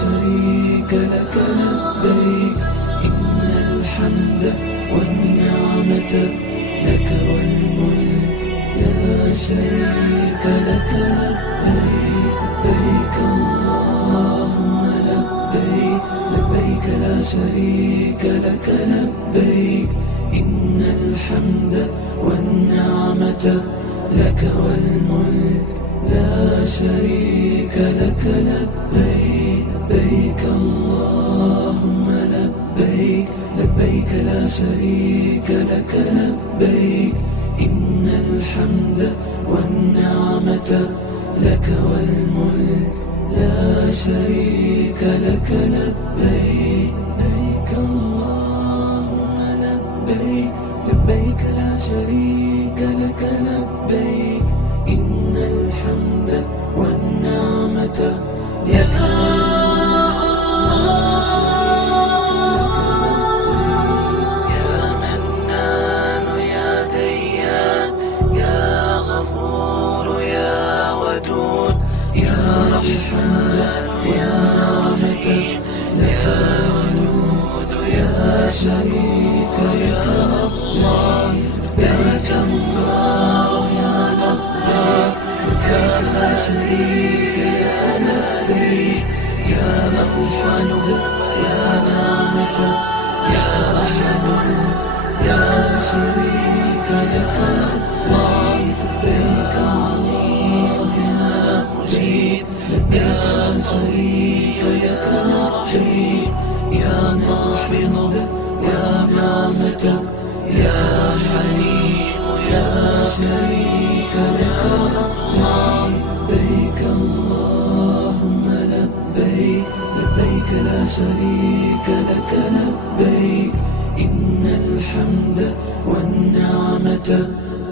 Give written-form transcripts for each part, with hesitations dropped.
شريك لك لبيك إن الحمد والنعمة لك والملك لا شريك لك لبيك لبيك اللهم لبيك لبيك لا شريك لك لبيك إن الحمد والنعمة لك والملك لا شريك لك لبيك لبيك اللهم لبيك لبيك لا شريك لك لبيك إن الحمد والنعمة لك والملك لا شريك لك لبيك لبيك اللهم لبيك لبيك لا شريك لك لبيك إن الحمد والنعمة لك يا منان يا ديان يا غفور يا ودود يا رحمن والنعمة لك الجود يا شريك لك الله لبيك اللهم لبيك لبيك لا شريك لك لبيك يا موحد يا نعمة يا أحد يا شريك لك الله لبيك اللهم مجيب لبيك لا شريك لك لبيك يا ناحض يا نعمة يا حليم يا شريك لك الله لبيك اللهم لبيك لبيك لا شريك لك لبيك إن الحمد والنعمة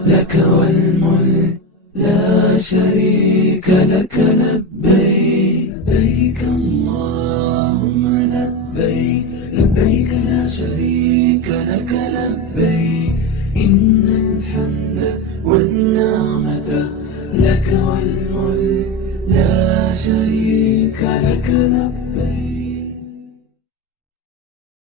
لك والملك لا شريك لك لبيك لبيك اللهم لبيك لبيك لا شريك لك لبيك إن الحمد والنعمة لك والملك